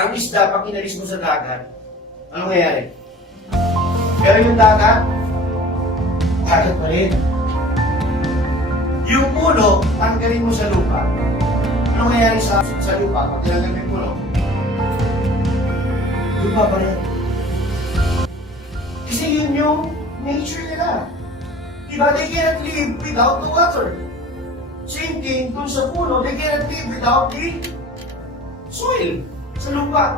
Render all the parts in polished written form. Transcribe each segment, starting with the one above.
Ang isda, pag inalis mo sa dagat, ano nangyayari? Pero yung dagat pa rin. Yung puno, tanggalin mo sa lupa. Ano nangyayari sa lupa? Pag tinanggal mo yung puno, lupa pa rin. Kasi yun yung nature nila. Diba? They cannot live without the water. Same thing dun sa puno, they cannot live without the soil, sa lupa.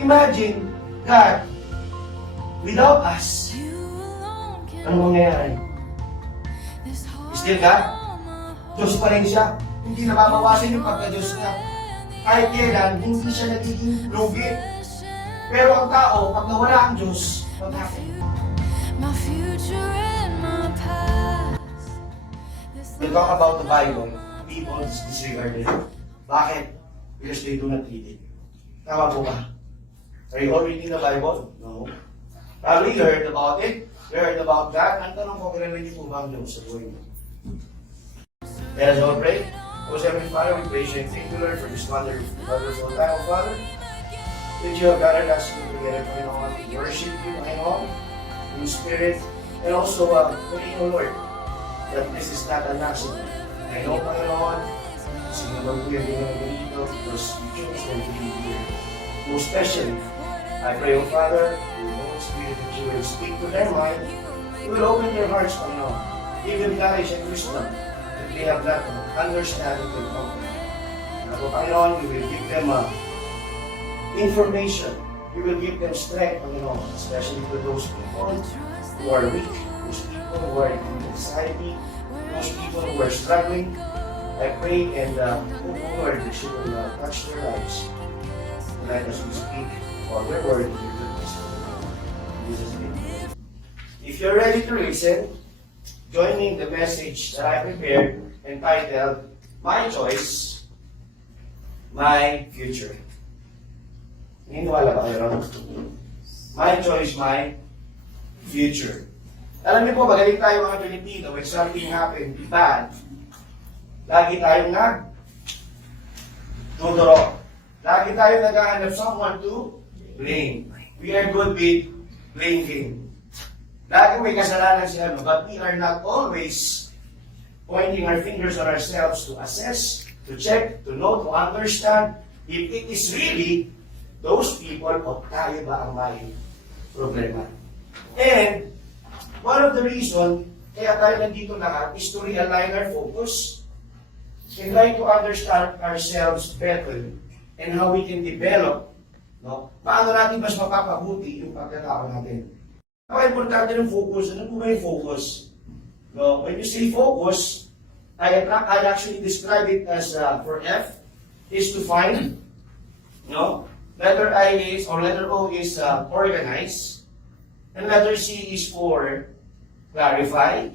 Imagine, God, without us, ano mangyayari? Still God? Diyos pa rin siya. Hindi nababawasan yung pagka-Diyos niya. Kahit kailan, hindi siya nagiging lugi. Pero ang tao, pag nawala ang Diyos, magkakit. We talk about the Bible, people disregard it. Bakit? Because they do not read it. Tama po ba? Are you all reading the Bible? No. Probably you heard about it. You heard about that. Ang tanong ko, kailan niyo po ba ang Diyos sa buhay mo? Let us all pray. Most Heavenly Father, we praise you and thank you, Lord, for this wonderful time, Father. That you have gathered us together, Panginoon, to worship you, Panginoon, in spirit, and also, praying, O Lord, that this is not an accident. I know, Panginoon, sinabang po yung mga dito because you chose them to be here. Most especially, I pray, O Father, in the Holy Spirit, that you will speak to their mind, you will open their hearts, Panginoon, give them knowledge and wisdom, that they have not understanding and comprehend. Ako, Panginoon, you will give them information, you will give them strength, Panginoon, especially to those people who are weak, those people who are in anxiety, those people who are struggling. I pray and hope, Lord, that you will touch their lives. Tonight as we speak on your word, in your goodness. In Jesus' name. If you're ready to listen, join me in the message that I prepared entitled, My Choice, My Future. Naniniwala ba kayo? My choice, my future. Alam niyo po, magaling tayo mga Pilipino, when something happened bad, lagi tayong nagduduro. Lagi tayong naghahanap someone to blame. We are good with blame game. Lagi may kasalanan sila, but we are not always pointing our fingers on ourselves to assess, to check, to know, to understand if it is really those people o tayo ba ang may problema. And one of the reason kaya tayo nandito lahat is to realign our focus and try to understand ourselves better and how we can develop, no? Paano natin mas mapapabuti yung pagkatao natin. Napaka-importante ng focus. Ano po ba yung focus? No? When you say focus, I actually describe it as, for F, is to find, no? Letter I is, or letter O is organize, and letter C is for clarify,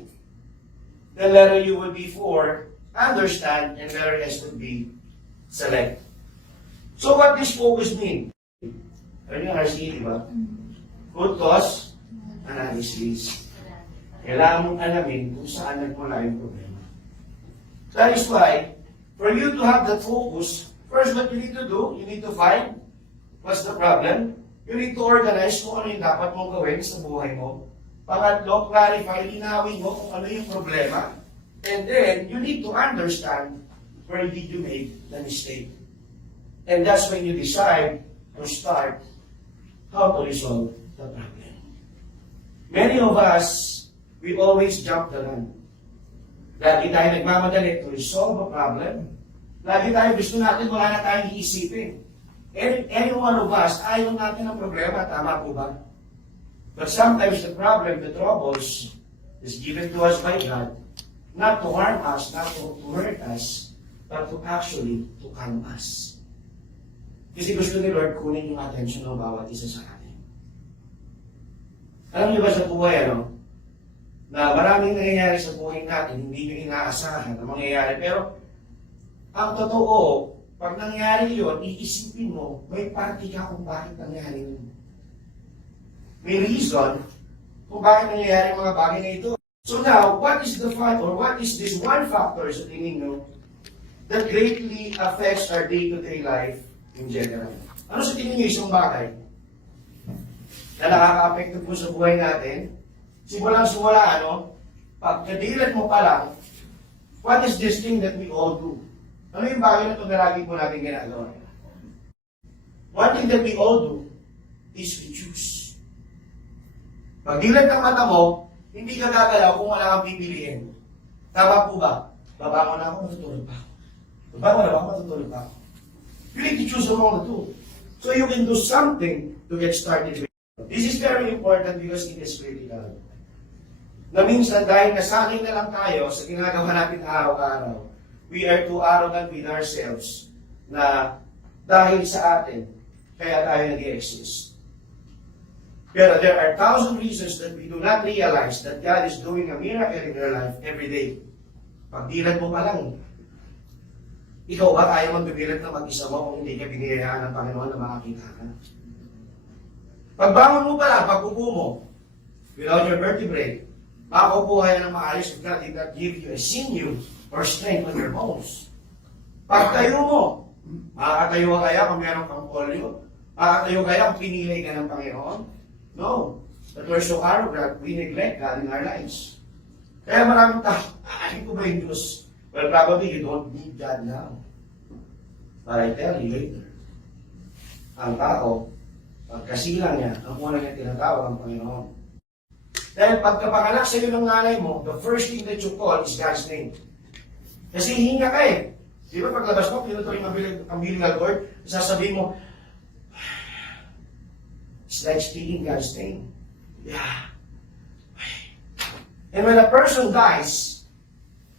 the letter U would be for understand, and letter S would be select. So what does focus mean? Ano yung RC, di ba? Root cause analysis. Kailangan mong alamin kung saan nagmula yung problema. That is why, for you to have that focus, first what you need to do, you need to find what's the problem. You need to organize kung ano yung dapat mong gawin sa buhay mo. Pangatlo, clarify, linawin mo kung ano yung problema. And then, you need to understand where did you make the mistake. And that's when you decide to start how to resolve the problem. Many of us, we always jump the gun. Lagi tayo nagmamadali to resolve a problem. Lagi tayo gusto natin, wala na tayong iisipin. Any one of us, ayaw natin ang problema, tama po ba? But sometimes the problem, the troubles, is given to us by God, not to harm us, not to hurt us, but to actually to calm us. Kasi gusto ni Lord kunin yung attention ng bawat isa sa atin. Alam niyo ba sa buhay, na maraming nangyayari sa buhay natin, hindi nyo inaasahan na mangyayari, pero ang totoo, pag nangyari yun, iisipin mo, may party ka kung bakit nangyari yun. May reason kung bakit nangyayari mga bagay na ito. So now, what is the fact, or what is this one factor sa tingin nyo that greatly affects our day-to-day life in general. Ano sa tingin niyo isang bagay na nakaka-apekto po sa buhay natin? Simulang-simula, pagkadilat mo pa lang, what is this thing that we all do? Ano yung bagay na ito na lagi po natin ginagawa? One thing that we all do is we choose. Pag dilat ng mata mo, hindi ka gagalaw kung wala kang pipiliin. Tama po ba? Babangon na ako, matutulog pa ako. Babangon na ako, matutulog pa ako. You need to choose among the two. So you can do something to get started with. This is very important because it is critical. Na minsan dahil nasanay na lang tayo sa ginagawa natin araw-araw, we are too arrogant with ourselves na dahil sa atin, kaya tayo nag-exist. Pero there are 1,000 reasons that we do not realize that God is doing a miracle in your life every day. Pag dilat mo pa lang, ikaw ba kaya magbibilat na mag-isa mo kung hindi ka biniyayaan ng Panginoon na makakita ka? Pagbangon mo pa lang, pagpupo mo, without your vertebrae, makakaupo ka ng maayos if God did not give you a sinew or strength on your bones. Pagtayo mo, makakatayo ka kaya kung meron kang polio? Makakatayo kaya kung pinilay ka ng Panginoon? No. But we're so arrogant, we neglect God in our lives. Kaya maraming tao, akin ko ba yung Diyos? Well, probably you don't need God now. But I tell you later, ang tao, pagkasilang niya, ang una niya tinatawag ang Panginoon. Dahil pagkapanganak sa iyo ng nanay mo, the first thing that you call is God's name. Kasi hinga ka eh. Di ba paglabas mo, pinuto yung umbilical cord, sasabihin mo, it's like speaking God's name. Yeah. And when a person dies,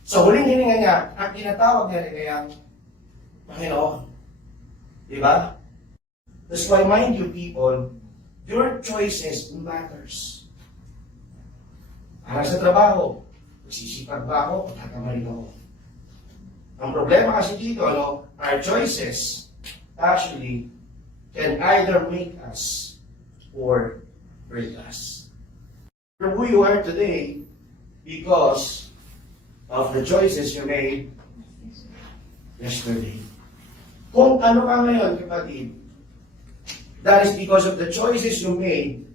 sa huling hininga niya, ang tinatawag niya rin kaya, Panginoon. Di ba? That's why, mind you people, your choices matters. Para sa trabaho, magsisipag ba ako o tatamay ako? Ang problema kasi dito, our choices actually can either make us or break us. You're who you are today because of the choices you made yesterday. Kung ano ka ngayon, kapatid, that is because of the choices you made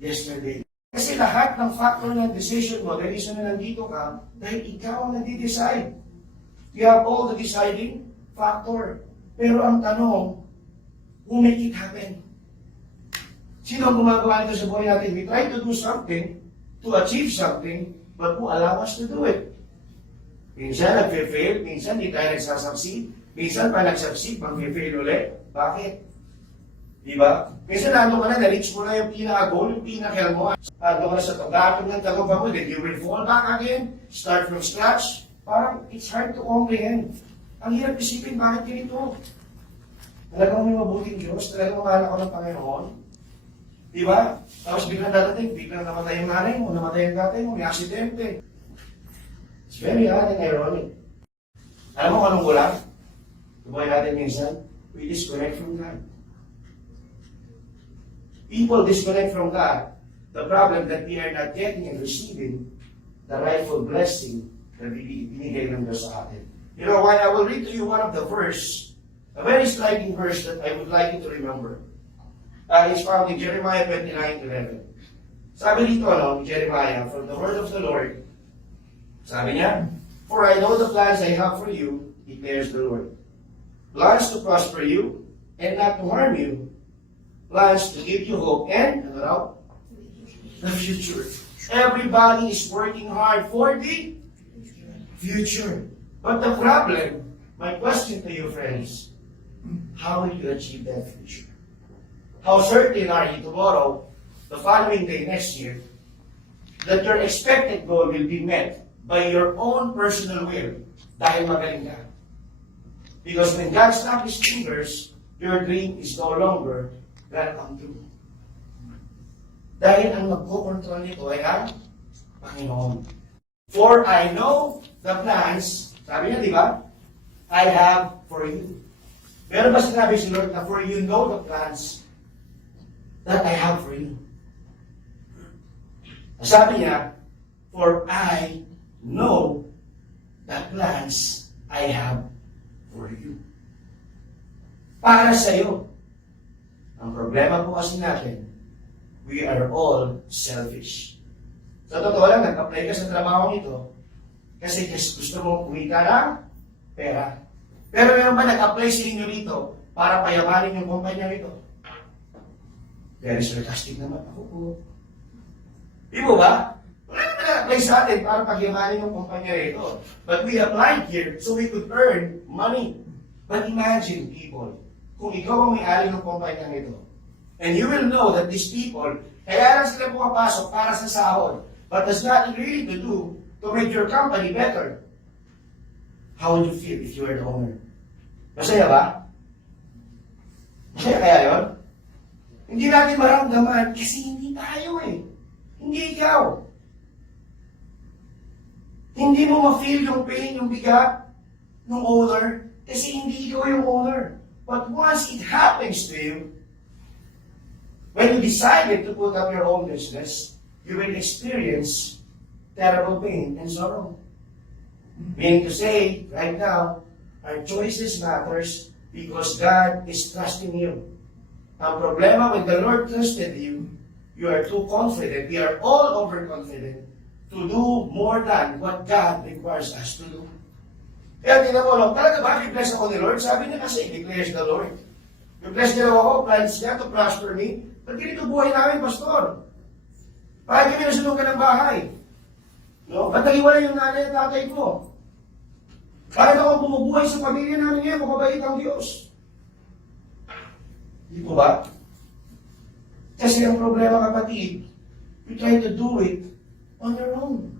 yesterday. Kasi lahat ng factor ng decision mo, the reason na nandito ka, dahil ikaw ang nag-decide. You have all the deciding factor. Pero ang tanong, who make it happen? Sino ang gumagawa nito sa buhay natin? We try to do something, to achieve something, but who allow us to do it? Minsan nag-fail, minsan di tayo nagsasucceed, minsan pa nag-succeed, mag-fail ulit. Bakit? Diba? Minsan nandun ka na, na-reach mo na yung pinaka-goal, yung pinaka-hell mo. Nandun ka na sa tagatong ng tagumpay mo, then you will fall back again, start from scratch. Parang it's hard to comprehend. Ang hirap isipin, bakit ganito? Talagang may mabuting Diyos, talagang mahal ako ng Panginoon. Diba? Tapos biglang dadating, biglang namatay yung nanay mo, namatay yung tatay mo, may aksidente. It's very odd and ironic. Alam mo kung anong wala? Tubuhay natin minsan, we disconnect from God. People disconnect from God. The problem that we are not getting and receiving the rightful blessing na binigay ng Diyos sa atin. You know why? I will read to you one of the verse, a very striking verse that I would like you to remember. It's found in Jeremiah 29:11. Sabi dito, Jeremiah, from the word of the Lord, sabi niya, for I know the plans I have for you, declares the Lord. Plans to prosper you and not to harm you. Plans to give you hope and, the future. Everybody is working hard for the future. But the problem, my question to you friends, how will you achieve that future? How certain are you tomorrow, the following day, next year, that your expected goal will be met by your own personal will dahil magaling ka? Because when God snaps His fingers, your dream is no longer gonna come true. Dahil ang magkukontrol nito ay ang Panginoon. For I know the plans, sabi niya, di ba? I have for you. Pero ba sinabi si Lord na for you know the plans that I have for you? Sabi niya, for I know the plans I have for you. para sa'yo. Ang problema po kasi natin, we are all selfish. Sa totoo lang, nag-apply ka sa trabaho nito kasi just gusto mong kumita ng pera. Pero meron ba nag-apply sa inyo dito para payamanin yung kumpanya nito? Very sarcastic naman ako po. Di mo ba? Wala naman nag-apply sa atin para pagyamanin yung kumpanya nito. But we applied here so we could earn money. But imagine, people, kung ikaw ang may-ari ng kumpanya nito, and you will know that these people, kaya lang sila pumapasok para sa sahod, but there's nothing really to do to make your company better. How would you feel if you were the owner? Masaya ba? Masaya kaya yun? Hindi natin maramdaman kasi hindi tayo eh. Hindi ikaw. Hindi mo ma-feel yung pain, yung bigat ng owner kasi hindi ikaw yung owner. But once it happens to you, when you decided to put up your own business, you will experience terrible pain and sorrow. Meaning to say, right now, our choices matters because God is trusting you. Ang problema when the Lord trusted you, you are too confident. We are all overconfident to do more than what God requires us to do. Kaya tingnan mo lang, talaga ba i-bless ako ni Lord? Sabi niya kasi, declares the Lord. I-bless niya ako, plans niya to prosper me. Ba't ganito buhay namin, Pastor? Bakit kami nasunod ka ng bahay? No? Ba't naliwala yung nanay at tatay ko? Bakit ako bumubuhay sa pamilya namin ngayon? Mababait ang Diyos. Di po ba? Kasi ang problema, kapatid, you try to do it on your own.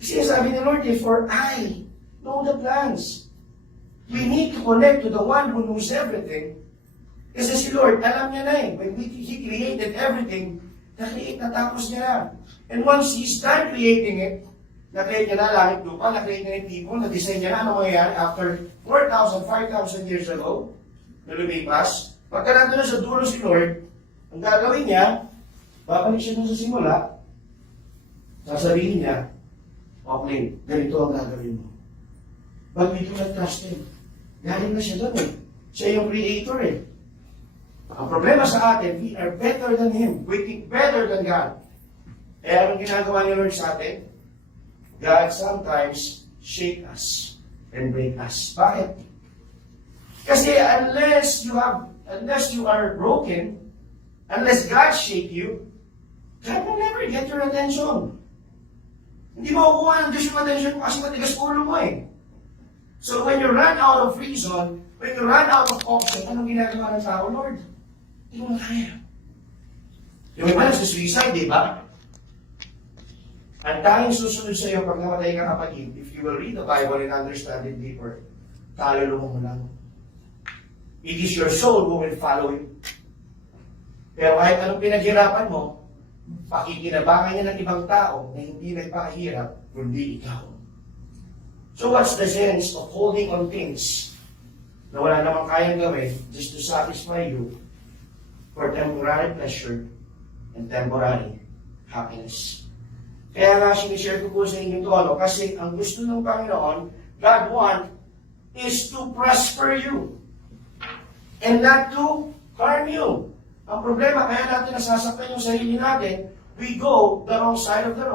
Kasi sabi ni Lord, for I know the plans. We need to connect to the one who knows everything. Kasi si Lord, alam niya na eh. When He created everything, na-create na tapos niya na. And once He's done creating it, na-create niya na langit lupa, na-create niya yung people, na-design niya na ano mangyayari after 4,000, 5,000 years ago, na lumipas. Pagka nandun na sa dulo si Lord, ang gagawin niya, babalik siya dun sa simula, sasabihin niya, okay, ganito ang gagawin mo. But we do not trust Him. Galing na siya doon eh. Siya yung creator eh. Ang problema sa atin, we are better than Him. We think better than God. Kaya anong ginagawa ni Lord sa atin? God sometimes shake us and break us. Bakit? Kasi unless you are broken, unless God shake you, God will never get your attention. Hindi makukuha ng Diyos yung attention mo kasi matigas ulo mo eh. So when you run out of reason, when you run out of option, anong ginagawa ng tao, Lord? Hindi mo na kaya. Yung iba nagsusuicide, di ba? Ang tanging susunod sa iyo pag namatay ka, kapatid, if you will read the Bible and understand it deeper, kaluluwa mo lang. It is your soul who will follow you. Pero kahit anong pinaghirapan mo, pakikinabangan niya ng ibang tao na hindi nagpakahirap, kundi ikaw. So what's the sense of holding on things na wala namang kayang gawin just to satisfy you for temporary pleasure and temporary happiness? Kaya nga sinishare ko po sa inyo ito, kasi ang gusto ng Panginoon, God want, is to prosper you and not to harm you. Ang problema, kaya natin nasasaktan yung sarili natin, we go the wrong side of the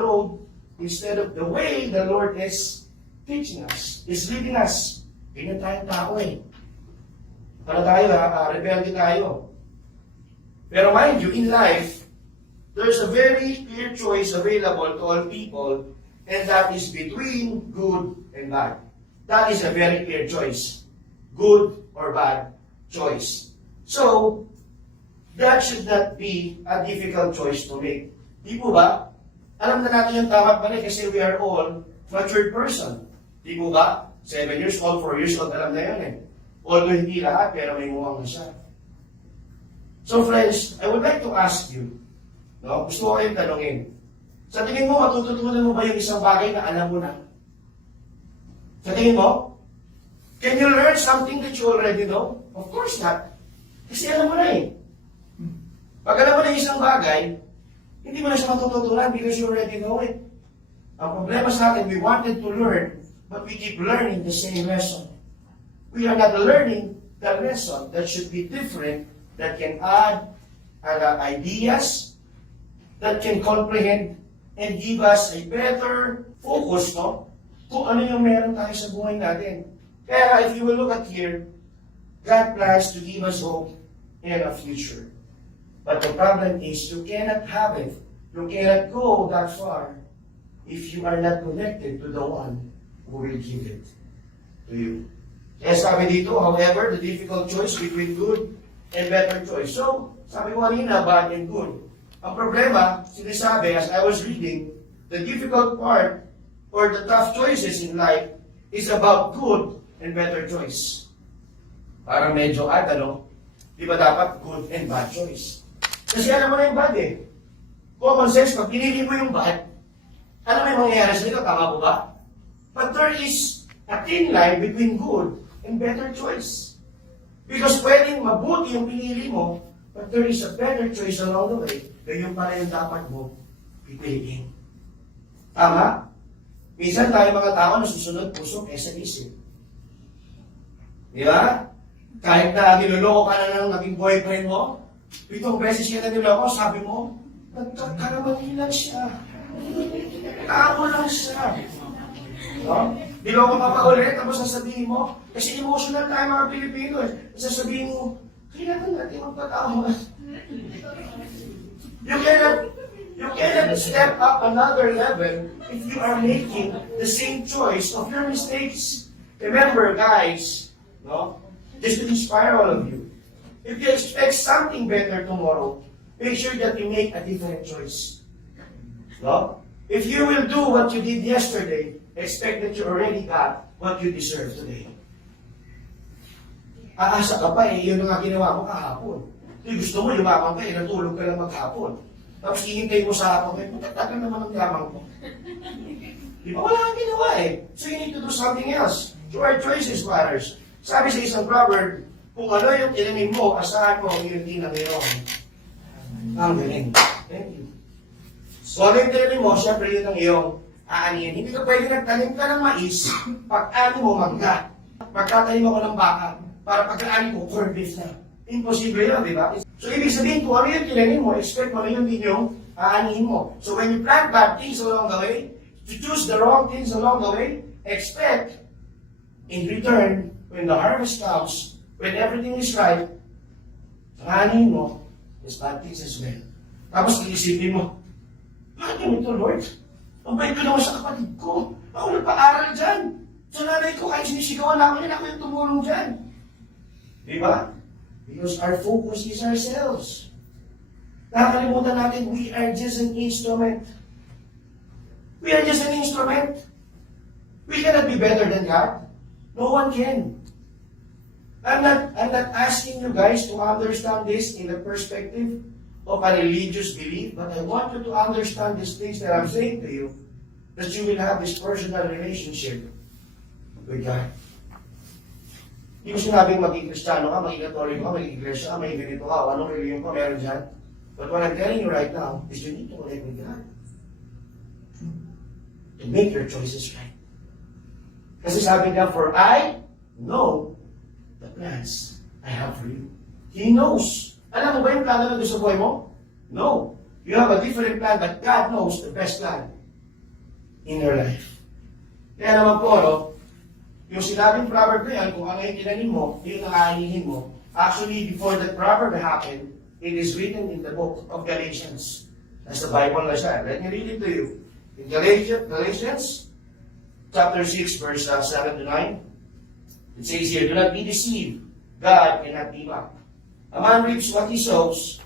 road instead of the way the Lord is teaching us, is leading us. Ganyan tayong tao eh. Para tayo, rebelde tayo. Pero mind you, in life, there's a very clear choice available to all people, and that is between good and bad. That is a very clear choice. Good or bad choice. So, that should not be a difficult choice to make. Di po ba? Alam na natin yung tama at mali kasi we are all matured person. Di po ba? 7 years old, 4 years old, alam na yun eh. Although hindi lahat, pero may muwang na siya. So friends, I would like to ask you, gusto ko kayong tanongin, sa tingin mo, matututunan mo ba yung isang bagay na alam mo na? Sa tingin mo? Can you learn something that you already know? Of course not. Kasi alam mo na eh. Pag alam mo na isang bagay, hindi mo na siya matututunan because you already know it. Ang problema sa atin, we wanted to learn, but we keep learning the same lesson. we are not learning the lesson that should be different, that can add ideas, that can comprehend and give us a better focus, no? Kung ano yung meron tayo sa buhay natin. Kaya if you will look at here, God plans to give us hope in a future. But the problem is you cannot have it. You cannot go that far if you are not connected to the one who will give it to you. Kaya sabi dito, however, the difficult choice between good and better choice. So, sabi ko kanina, bad and good. Ang problema, sinasabi, as I was reading, the difficult part or the tough choices in life is about good and better choice. Parang medyo ano? Di ba dapat good and bad choice? Kasi alam mo na yung bad eh. Common sense, pag pinili mo yung bad, ano may mangyayari sa ito? Tama po ba? But there is a thin line between good and better choice. Because pwedeng mabuti yung pinili mo, but there is a better choice along the way na yung pala yung dapat mo pipiliin. Tama? Minsan tayo mga tao nasusunod puso kaysa isip. Di ba? Kahit na niloloko ka na ng naging boyfriend mo, 7 beses ka na niloloko, sabi mo, nagkakaramali lang siya. Tao lang siya. No? Niloko ka pa ulit, tapos sasabihin mo, kasi emotional tayo mga Pilipino eh. Sasabihin mo, kailangan natin magpatawad. You cannot step up another level if you are making the same choice of your mistakes. Remember, guys, no? Just to inspire all of you. If you expect something better tomorrow, make sure that you make a different choice. No? If you will do what you did yesterday, expect that you already got what you deserve today. Aasa ka pa eh, yun ang ginawa mo kahapon. Kung gusto mo, yumaman ka eh, natulog ka lang maghapon. Tapos hihintay mo sa hapon, eh, matatagal naman ang yaman ko. Di ba wala kang ginawa eh. So you need to do something else. So our choices matters. Sabi sa isang proverb, kung ano yung tinanim mo, asahan mo ang iyong din ang iyong. Ang galing. Thank you. So ano yung tinanim mo, syempre yun ang iyong aanihin. Hindi ka pwede nagtanim ka ng mais, pag-ani mo mangga. Pagkatanim ako ng baka, para pagka-ani ko, corned beef na. Imposible yun, di ba? So ibig sabihin, kung ano yung tinanim mo, expect mo na yun din yung aanihin mo. So when you plant bad things along the way, to choose the wrong things along the way, expect, in return, when the harvest comes, when everything is right, aanihin mo, is bad things as well. Tapos iisipin mo, bakit ganito, Lord? Ang bait ko naman sa kapatid ko. Ako nagpa-aral dyan. Sa nanay ko, kahit sinisigawan namin yan, ako yung tumulong dyan. Di ba? Because our focus is ourselves. Nakakalimutan natin, we are just an instrument. We are just an instrument. We cannot be better than God. No one can. I'm not asking you guys to understand this in the perspective of a religious belief, but I want you to understand these things that I'm saying to you, that you will have this personal relationship with God. Hindi ko sinabing maging Kristiyano ka, maging Katoliko ka, maging Iglesia ka, maging ganito ka, o anong religion ka, meron dyan. But what I'm telling you right now is you need to connect with God to make your choices right. Kasi sabi niya, for I know the plans I have for you. He knows. Alam mo ba yung plano ng Diyos sa buhay mo? No. You have a different plan, but God knows the best plan in your life. Kaya naman po, no, yung sinabing proverb na yan, kung ano yung tinanim mo, yun ang aanihin mo. Actually, before that proverb happened, it is written in the book of Galatians. Nasa Bible na siya. Let me read it to you. In Galatians, chapter 6, verse 7 to 9, it says here, do not be deceived. God cannot be mocked. A man reaps what he sows.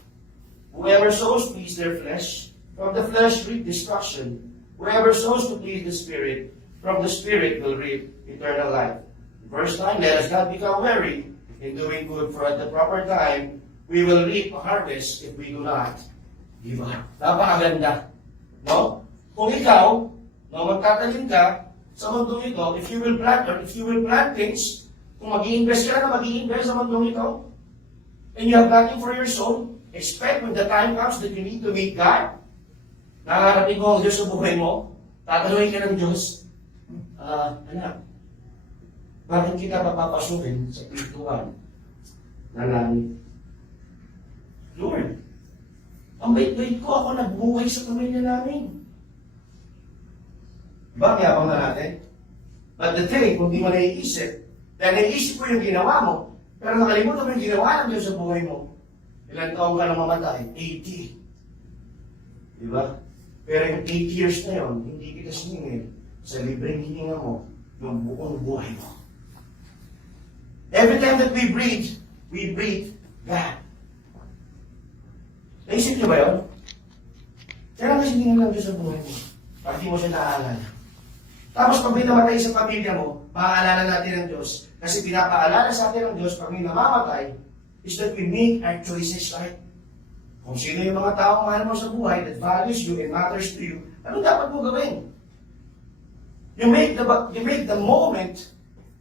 Whoever sows please their flesh, from the flesh reap destruction. Whoever sows to please the Spirit, from the Spirit will reap eternal life. Verse 9, let us not become weary in doing good, for at the proper time, we will reap a harvest if we do not give up. Napakaganda. No? Kung ikaw, no, magtatanim ka sa mundong ito, if you will plant things, kung mag-i-invest ka na mag-i-invest sa mundong ito, and you have nothing for your soul, expect when the time comes that you need to meet God, nakarating ko ang Diyos sa buhay mo, tatanungin ka ng Diyos, anak, Bakit kita papapasukin sa pintuan na langit? Lord, ang bait-bait ko, ako nagbuhay sa pamilya namin. Diba, ang yabang na natin? But the thing, kung di mo naiisip, dahil naiisip mo yung ginawa mo, pero nakalimutan mo yung ginawa ng Diyos sa buhay mo, ilang taong ka nang mamatay? 80. Diba? Pero yung 8 years na yun, hindi kita siningil sa libreng hininga mo yung buong buhay mo. Every time that we breathe God. Naisip niyo ba yun? Kailan kasi tingin lang Diyos sa buhay mo? Pag di mo siya naaalala. Tapos pag may namatay sa pamilya mo, maaalala natin ang Diyos. Kasi pinapaalala sa atin ng Diyos pag may namamatay, is that we make our choices right. Kung sino yung mga taong mahal mo sa buhay that values you and matters to you, ano dapat mo gawin? You make the moment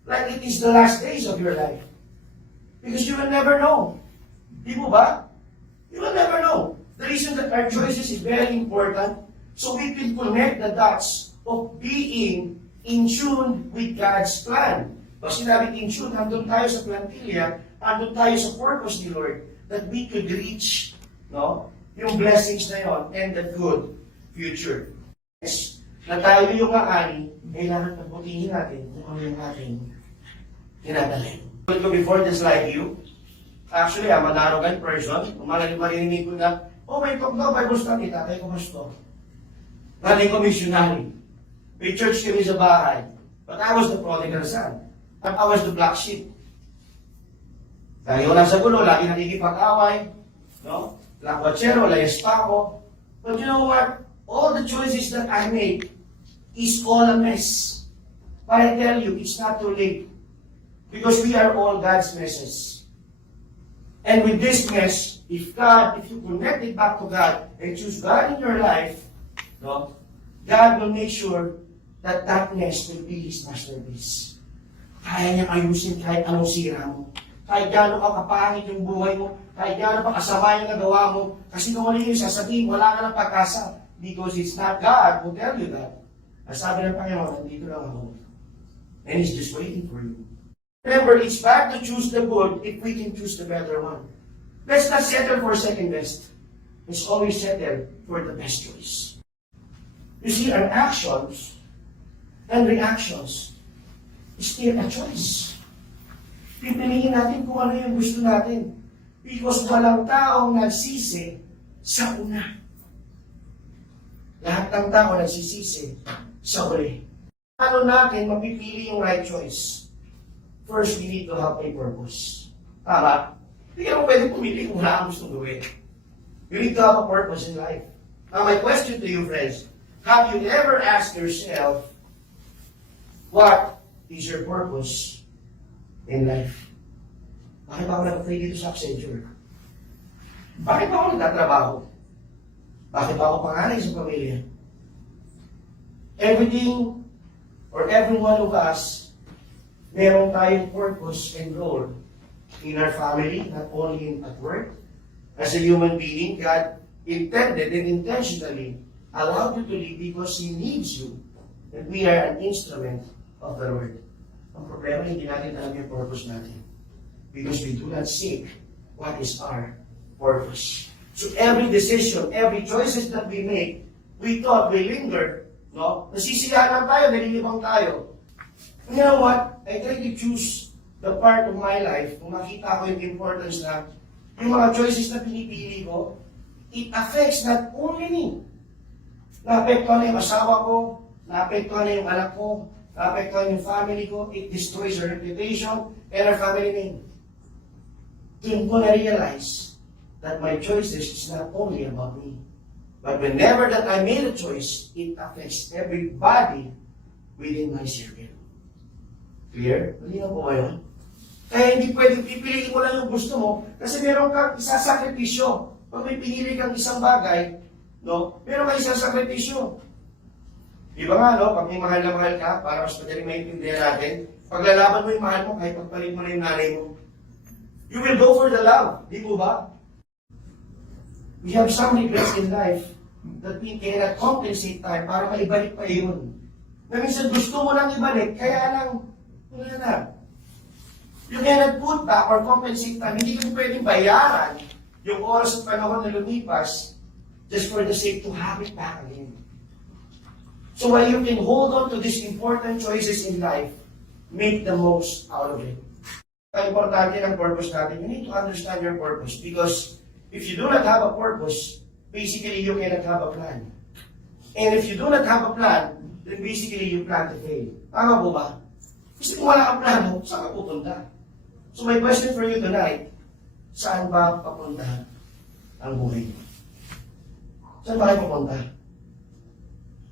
like it is the last days of your life. Because you will never know. Di mo ba? You will never know. The reason that our choices is very important, so we can connect the dots of being in tune with God's plan. Pag sinabi in tune, nandun tayo sa plantilla, nandun tayo sa purpose ni Lord, that we could reach yung blessings na yon and the good future. Yes, na tayo yung aani, kailangan pagputihin natin kung ano yung ating tinatalim. Before just like you, actually, I'm an arrogant person. Kung marinig ko na, oh, may talk na Bible study, tatay ko gusto. Tatay ko missionary. May church kami sa bahay. But I was the prodigal son. I was the black sheep. Dahil wala sa gulo, lagi nakikipag-away. No? Lakwachero, layas pa ako. But you know what? All the choices that I make is all a mess. But I tell you, it's not too late. Because we are all God's messes. And with this mess, if you connect it back to God and choose God in your life, God will make sure that that mess will be His masterpiece. Kaya niyang ayusin kahit anong sira mo. Kahit gano'n ka kapangit yung buhay mo, kahit gano'n pa kasama yung nagawa mo, kasi kung ano yung sasabihin, wala ka ng pag-asa. Because it's not God who tell you that. Ang sabi ng Panginoon, nandito lang ako. And He's just waiting for you. Remember, it's bad to choose the good if we can choose the better one. Let's not settle for second best. Let's always settle for the best choice. You see, our actions and reactions is still a choice. Pipiliin natin kung ano yung gusto natin. Because walang taong nagsisi sa una. Lahat ng tao nagsisisi sa uli. Ano natin mapipili yung right choice? First, we need to have a purpose. Tama? Hindi ka mo pwede pumili kung wala ang gustong gawin. You need to have a purpose in life. Now, my question to you, friends, have you ever asked yourself, what is your purpose in life? Bakit ako nag-pray dito sa Accenture? Bakit ako nagtatrabaho? Bakit ako panganay sa pamilya? Everything or every one of us, meron tayong purpose and role in our family, not only at work. As a human being, God intended and intentionally allowed you to live because He needs you. And we are an instrument of the Lord. Ang problema, hindi natin alam yung purpose natin. Because we do not seek what is our purpose. So every decision, every choices that we make, we thought we linger, nasisiyahan lang tayo, nalilibang tayo. And you know what? I try to choose the part of my life, kung makita ko yung importance na yung mga choices na pinipili ko, it affects not only me. Naapektuhan na yung asawa ko, naapektuhan na yung anak ko, naapektuhan yung family ko, it destroys our reputation and our family name. Doon ko na-realize that my choices is not only about me. But whenever that I made a choice, it affects everybody within my circle. Clear? Malinaw po ba yun? Kaya hindi pwedeng pipiliin mo lang yung gusto mo kasi meron kang isasakripisyo. Pag may pinili kang isang bagay, meron kang isang sakripisyo. Di ba nga, pag may mahal na mahal ka, para mas madaling maintindihan natin, paglalaban mo yung mahal mo, kahit pagpalit mo na yung nanay mo, you will go for the love. Di mo ba? We have some regrets in life that we cannot compensate time para maibalik pa yun. Na minsan gusto mo lang ibalik, kaya lang, wala na. You cannot put back or compensate time. Hindi ko pwedeng bayaran yung oras at panahon na lumipas just for the sake to have it back again. So while you can hold on to these important choices in life, make the most out of it. Ang importante ng purpose natin, you need to understand your purpose because if you do not have a purpose, basically you cannot have a plan. And if you do not have a plan, then basically you plan to fail. Tama po ba? Kasi kung wala kang plano, saan ka pupunta? So my question for you tonight, saan ba papunta ang buhay mo? Saan ba kayo papunta?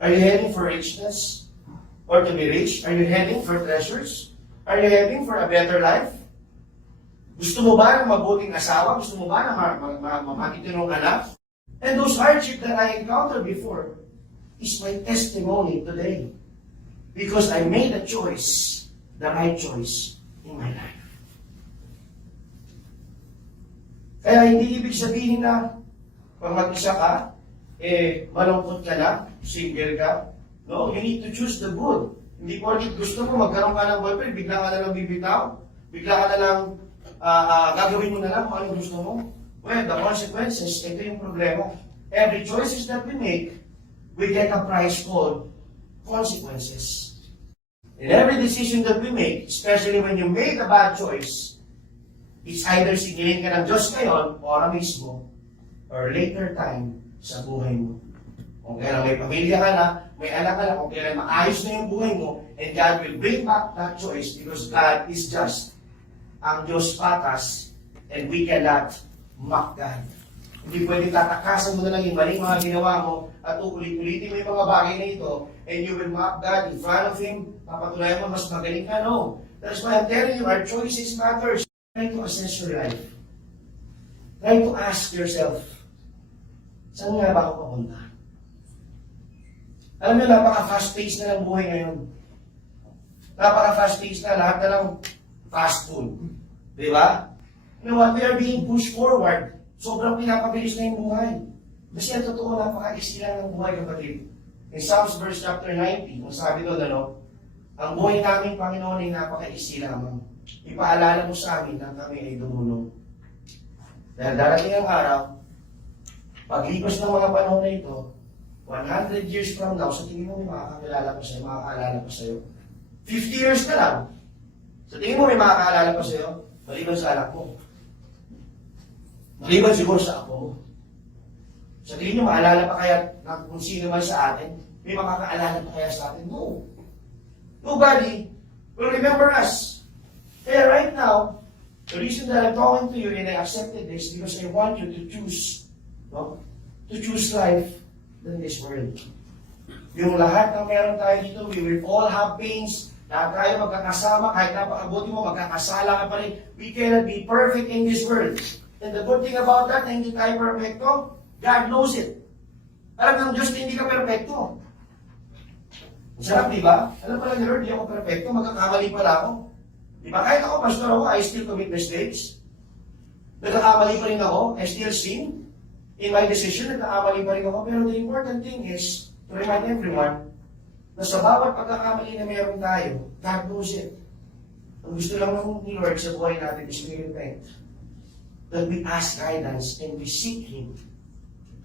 Are you heading for richness? Or to be rich? Are you heading for treasures? Are you heading for a better life? Gusto mo ba ng mabuting asawa? Gusto mo ba na matitinong anak? And those hardships that I encountered before is my testimony today. Because I made a choice, the right choice in my life. Kaya hindi ibig sabihin na pag mag-isa ka, malungkot ka na, single ka. No, you need to choose the good. Hindi po rin gusto mo magkaroon ka ng boyfriend, bigla ka na lang bibitaw, bigla ka na lang gagawin mo na lang kung anong gusto mo. Well, the consequences, ito yung problema. Every choices that we make, we get a price called consequences. And every decision that we make, especially when you make a bad choice, it's either sigilin ka ng Diyos ngayon, ora mismo, or later time sa buhay mo. Kung kailan may pamilya ka na, may anak ka na, kung kailan maayos na yung buhay mo, and God will bring back that choice because God is just. Ang Diyos patas, and we cannot mock God. Hindi pwede tatakasan mo na lang yung maling mga ginawa mo at ulit-ulitin mo yung mga bagay na ito and you will mock God in front of Him. Papatunayan mo, mas magaling ka, no? That's why I'm telling you, our choices matters. Try to assess your life. Try to ask yourself, saan nga ba ako papunta? Alam niyo, napaka-fast-paced na ng buhay ngayon. Napaka-fast-paced na, lahat na lang fast food. Di ba? You know what? We are being pushed forward. Sobrang pinapabilis na yung buhay. Kasi ang totoo, napaka-easy lang ng buhay, kapatid. In Psalms verse chapter 90, kung sabi doon, ang buhay namin, Panginoon, ay napaka-easy lamang. Ipaalala mo sa amin na kami ay dumulong. Dahil darating ang araw, paglipas ng mga panahon na ito, 100 years from now, sa tingin mo may makakakilala pa sa'yo, makakaalala pa sa'yo. 50 years na lang. Sa tingin mo may makakaalala pa sa'yo, maliban sa anak mo. Maliban siguro sa apo mo. Sa tingin nyo, maalala pa kaya na kung sino man sa atin? May makakaalala pa kaya sa atin? No. Nobody will remember us. Kaya right now, the reason that I'm talking to you and I accepted this because I want you to choose, no? To choose life than this world. Yung lahat ng meron tayo dito, we will all have pains. Lahat tayo magkakasama, kahit napakabuti mo, magkakasala ka pa rin. We cannot be perfect in this world. And the good thing about that, na hindi tayo perfecto, God knows it. Alam ng Diyos na hindi ka perfecto. Masarap, di ba? Alam pala ni Lord, hindi ako perfecto, magkakamali pala ako. Di ba? Kahit ako, pastor ako, I still commit mistakes. Nagkakamali pa rin ako, I still sin. In my decision, nagkakamali pa rin ako. Pero the important thing is, to remind everyone, na sa bawat pagkakamali na meron tayo, God knows it. Ang gusto lang ng ni Lord sa buhay natin is we repent. That we ask guidance and we seek Him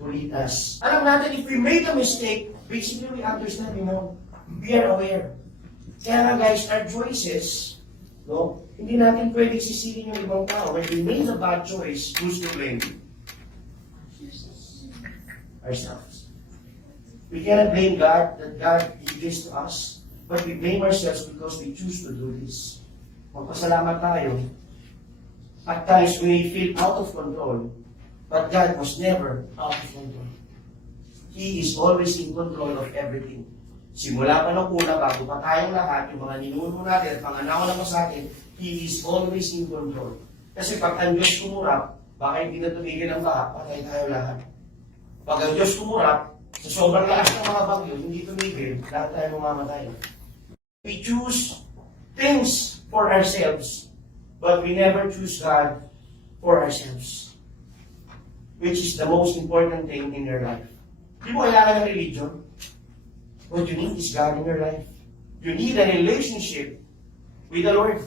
to lead us. Alam natin, if we make a mistake, basically we understand, we are aware. Kaya nga guys, our choices, no, hindi natin pwedeng sisihin yung ibang tao. When we made a bad choice, who's to blame? Ourselves. We cannot blame God that God did this to us, but we blame ourselves because we choose to do this. Magpasalamat tayo. At times we may feel out of control, but God was never out of control. He is always in control of everything. Simula pa nung una, bago pa tayong lahat, yung mga ninuno natin at mga nauna sa atin, He is always in control. Kasi pag ang Diyos kumurap, baka hindi na tumigil ang baha, patay tayo lahat. Pag ang Diyos kumurap, sa sobrang lakas ng mga bagyo, hindi tumigil, lahat tayo mamamatay. We choose things for ourselves, but we never choose God for ourselves. Which is the most important thing in your life. Di mo kailangan ng religion. What you need is God in your life. You need a relationship with the Lord.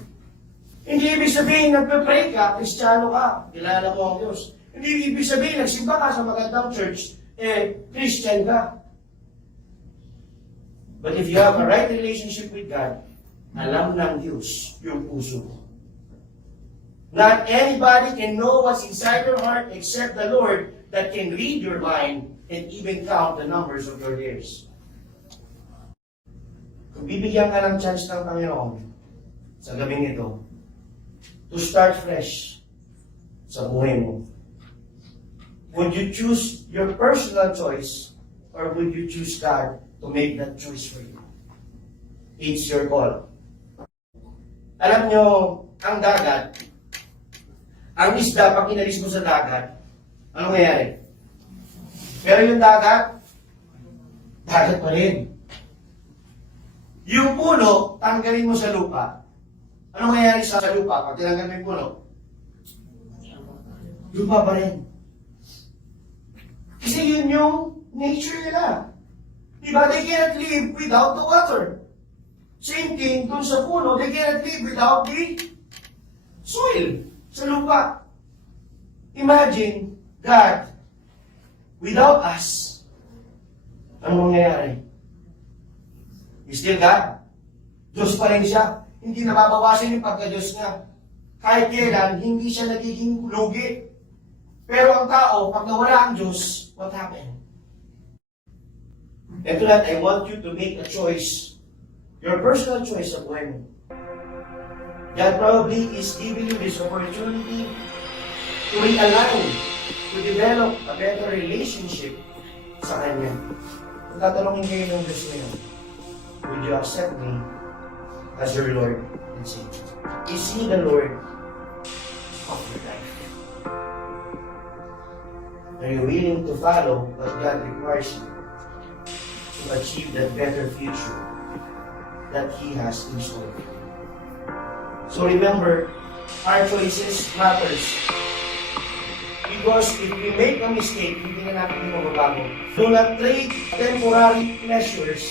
Hindi ibig sabihin nagpe-pray ka, Kristiyano ka, kilala mo ang Diyos. Hindi ibig sabihin nagsimba ka sa magandang church, Christian ka. But if you have a right relationship with God, alam ng Diyos yung puso mo. Not anybody can know what's inside your heart except the Lord that can read your mind and even count the numbers of your hairs. Kung bibigyan ka ng chance ng Panginoon sa gabing ito, to start fresh sa buhay mo, would you choose your personal choice or would you choose God to make that choice for you? It's your call. Alam nyo, ang dagat, ang isda, pag inalis mo sa dagat, anong nangyayari? Pero yung dagat pa rin. Yung puno, tanggalin mo sa lupa. Anong nangyayari sa lupa? Pag tinanggal mo yung puno, lupa pa rin. Kasi yun yung nature nila. Diba? They cannot live without the water. Same thing dun sa puno, they cannot live without the soil, sa lupa. Imagine, God, without us, ano mangyayari? He's still God. Diyos pa rin siya. Hindi nababawasan yung pagka-Diyos niya. Kahit kailan, hindi siya nagiging lugi. Pero ang tao, pag nawala ang Diyos, what happened? And tonight, I want you to make a choice, your personal choice of when. God probably is giving you this opportunity to realign, to develop a better relationship sa Kanya. Kung tatanungin kayo ng Diyos ngayon, would you accept me as your Lord and Savior? Is He the Lord of your life? Are you willing to follow what God requires you to achieve that better future that He has in store? So remember, our choices matters. Because if we make a mistake, hindi na natin yung mababago. Do not trade temporary pleasures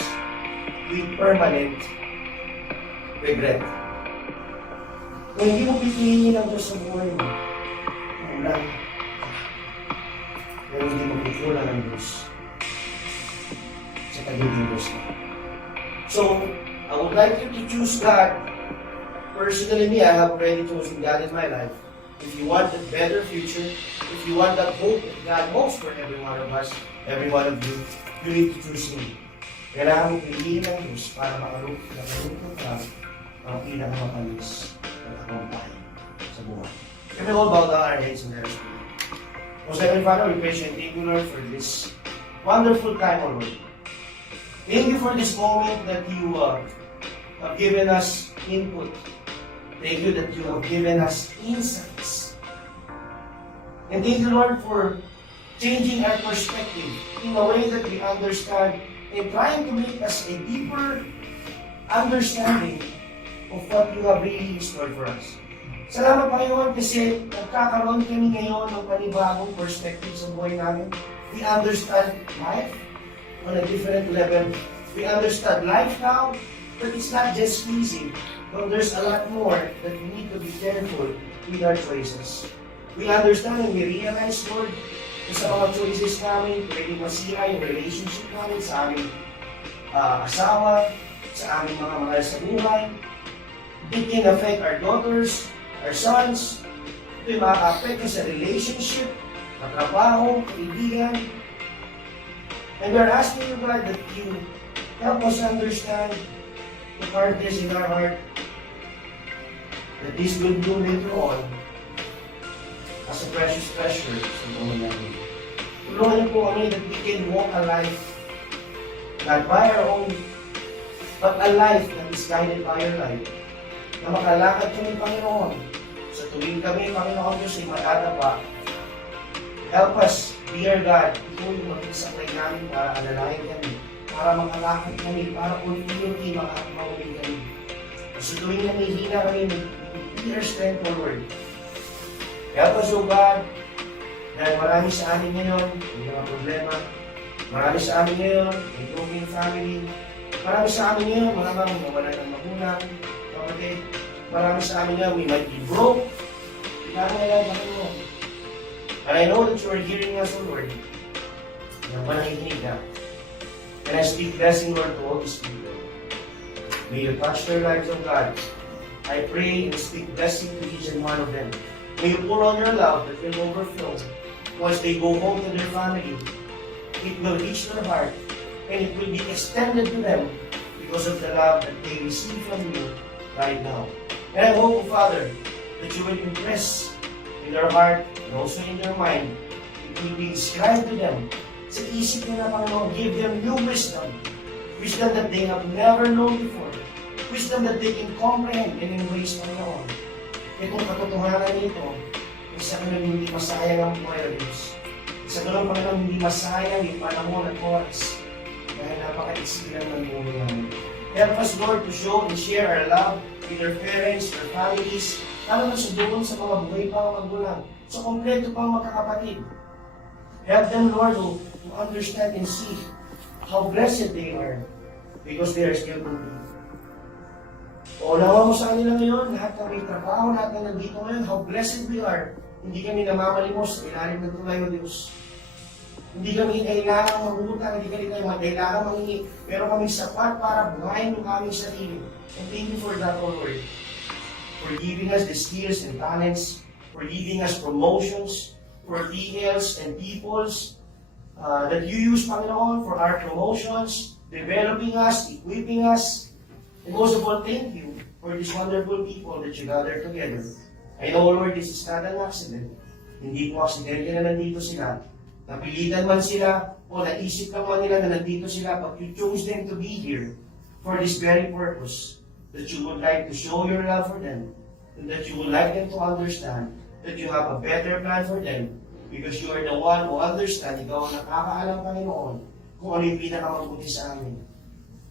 with permanent regret. Kung hindi mo pipiliin ang Diyos sa buhay mo, wala. Pero hindi mo pipula ng Diyos sa pagiging Diyos mo. So, I would like you to choose God. Personally, me, I have already chosen God in my life. If you want a better future, if you want that hope that God hopes for every one of us, every one of you, you need to choose Him. Kailangan mo piliin ng Diyos para makalungkot ka ang pinakamatalis at akampay sa buhay. Can we all bow down our heads and let us pray? Most Heavenly Father, we praise you and thank you, Lord, for this wonderful time, O Lord. Thank you for this moment that you have given us input. Thank you that you have given us insights. And thank you, Lord, for changing our perspective in a way that we understand and trying to make us a deeper understanding of what you have really in store for us. Salamat, Panginoon, kasi nagkakaroon kami ngayon ng panibagong perspective sa buhay namin. We understand life on a different level. We understand life now, but it's not just easy. But there's a lot more that we need to be careful with our choices. We understand and we realize, Lord, na sa mga choices namin, pwede masira yung relationship namin sa aming asawa, sa aming mga mahal sa buhay. It can affect our daughters, our sons. Ito yung makaka-affect sa relationship, katrabaho, kaibigan. And we're asking you, God, that you help us understand the hardness in our heart, that this will do later on as a precious treasure sa buhay namin. Tulungan niyo po kami that we can walk a life not by our own, but a life that is guided by your life. Na makalakad kami, Panginoon, sa tuwing kami, Panginoon Diyos, ay matadapa. Help us, dear God, ito yung mag-isakay namin para alalayan kami, para makalakad kami, para unti-unti makakapauling kami. Sa tuwing na may hina kami, may your strength, O Lord. Help us, O God, dahil marami sa amin ngayon, may mga problema. Marami sa amin ngayon, may broken family. Marami sa amin ngayon, malamang mawalan ng magulang, kapatid. marami sa amin nga, we might be broke. Ikarang mo. And I know that you are hearing us, O Lord. Yan ba nakikinig ka? And I speak blessing, Lord, to all these people. May you touch their lives, O God. I pray and speak blessing to each and one of them. May you pour on your love that will overflow. Once they go home to their family, it will reach their heart and it will be extended to them because of the love that they receive from you right now. And I hope, Father, that you will impress in their heart and also in their mind. It will be described to them. Sa isip nila, Panginoon, give them new wisdom. Wisdom that they have never known before. Wisdom that they can comprehend and embrace, Panginoon. Itong katotohanan nito, isa ka nang hindi masayang ang buhay ng Diyos. Isa ka nang Panginoon hindi masayang yung panahon at oras. Dahil napaka-iksi lang ng buhay namin. Help us, Lord, to show and share our love with our parents, our families, lalo na sa doon sa mga buhay pang magulang, sa kompleto pang magkakapatid. Help them, Lord, to understand and see how blessed they are because they are still complete. O nawa mo sa kanila ngayon, lahat ng may trabaho, lahat ng nandito ngayon, how blessed we are. Hindi kami namamalimos sa ilalim ng tulay o Diyos. Hindi kami kailangan mangutang, hindi kami kailangan mangingi, pero kami sapat para buhayin yung aming sarili. And thank you for that, O Lord. For giving us the skills and talents, for giving us promotions, for details and peoples that you use, Panginoon, for our promotions, developing us, equipping us, and most of all, thank you for these wonderful people that you gather together. I know, Lord, this is not an accident. Hindi po aksidente na nandito sila. Napilitan man sila o naisip lang man nila na nandito sila, but you chose them to be here for this very purpose, that you would like to show your love for them, and that you would like them to understand that you have a better plan for them, because you are the one who understands, ikaw ang nakakaalam, Panginoon, kung ano yung pinakamabuti sa amin.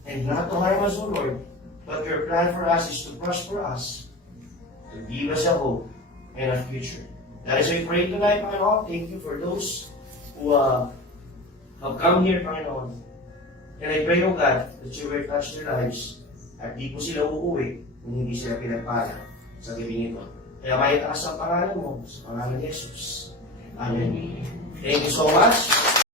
And not to harm us, O Lord, but your plan for us is to prosper us, to give us a hope and a future. That is why we pray tonight, Panginoon. Thank you for those who have come here, Panginoon. And I pray, O God, that you will touch their lives at di po sila uuwi kung hindi sila pinagpala sa gabing ito. Kaya may taas ang pangalan mo sa pangalan ni Jesus. Amen. Thank you so much.